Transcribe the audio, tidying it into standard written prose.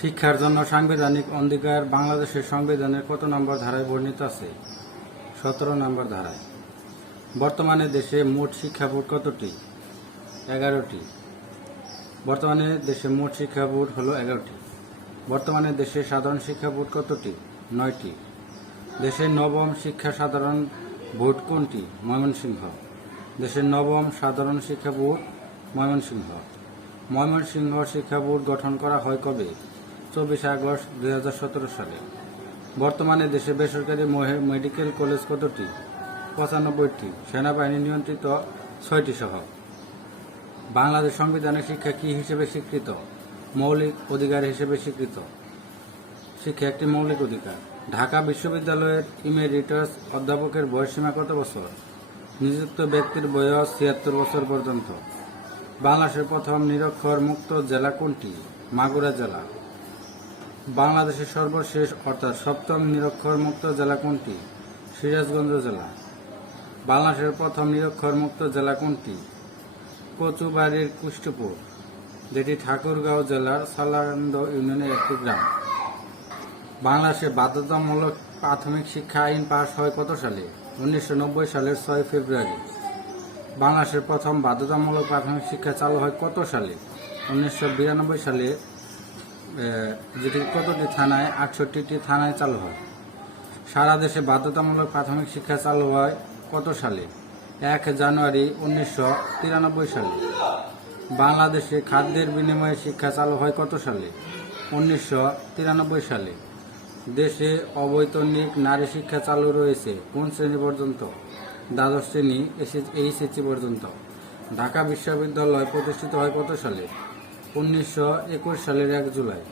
শিক্ষার জন্য সাংবিধানিক অধিকার বাংলাদেশের সংবিধানের কত নম্বর ধারায় বর্ণিত আছে? 17 নম্বর ধারায়। বর্তমানে দেশে মোট শিক্ষা বোর্ড কতটি? 11টি। বর্তমানে দেশে মোট শিক্ষা বোর্ড হলো 11টি। বর্তমানে দেশে সাধারণ শিক্ষা বোর্ড কতটি? 9টি। দেশের নবম শিক্ষা সাধারণ বোর্ড কোনটি? ময়মনসিংহ। দেশের নবম সাধারণ শিক্ষা বোর্ড ময়মনসিংহ। ময়মনসিংহ শিক্ষা বোর্ড গঠন করা হয় কবে? 24 আগস্ট 2017 সালে। বর্তমানে দেশে বেসরকারি মেডিকেল কলেজ কতটি? 95টি। সেনাবাহিনী নিয়ন্ত্রিত 6টি সহ। বাংলাদেশ সংবিধানে শিক্ষা কি হিসেবে স্বীকৃত? মৌলিক অধিকার হিসেবে স্বীকৃত। শিক্ষা একটি মৌলিক অধিকার। ঢাকা বিশ্ববিদ্যালয়ের ইমেরিটাস অধ্যাপকের বয়সসীমা কত বছর? নিযুক্ত ব্যক্তির বয়স 76 বছর পর্যন্ত। বাংলাদেশের প্রথম নিরক্ষর মুক্ত জেলা কোনটি? মাগুরা জেলা। বাংলাদেশের সর্বশেষ অর্থাৎ সপ্তম নিরক্ষর মুক্ত জেলা কোনটি? সিরাজগঞ্জ জেলা। বাংলাদেশের প্রথম নিরক্ষর মুক্ত জেলা কোনটি? কচুবাড়ির কুষ্টপুর, যেটি ঠাকুরগাঁও জেলার সালান্দ ইউনিয়নের একটি গ্রাম। বাংলাদেশে বাধ্যতামূলক প্রাথমিক শিক্ষা আইন পাস হয় কত সালে? 1990 সালের 6 ফেব্রুয়ারি। বাংলাদেশের প্রথম বাধ্যতামূলক প্রাথমিক শিক্ষা চালু হয় কত সালে? 1992 সালে, যেটি কতটি থানায়? 68টি থানায় চালু হয়। সারা দেশে বাধ্যতামূলক প্রাথমিক শিক্ষা চালু হয় কত সালে? 1 জানুয়ারি 1993 সালে। বাংলাদেশে খাদ্যের বিনিময়ে শিক্ষা চালু হয় কত সালে? 1993 সালে। দেশে অবৈতনিক নারী শিক্ষা চালু রয়েছে কোন শ্রেণী পর্যন্ত? দ্বাদশ শ্রেণী এইচএসসি পর্যন্ত। ঢাকা বিশ্ববিদ্যালয় প্রতিষ্ঠিত হয় কত সালে? 1921 সালের 1 জুলাই।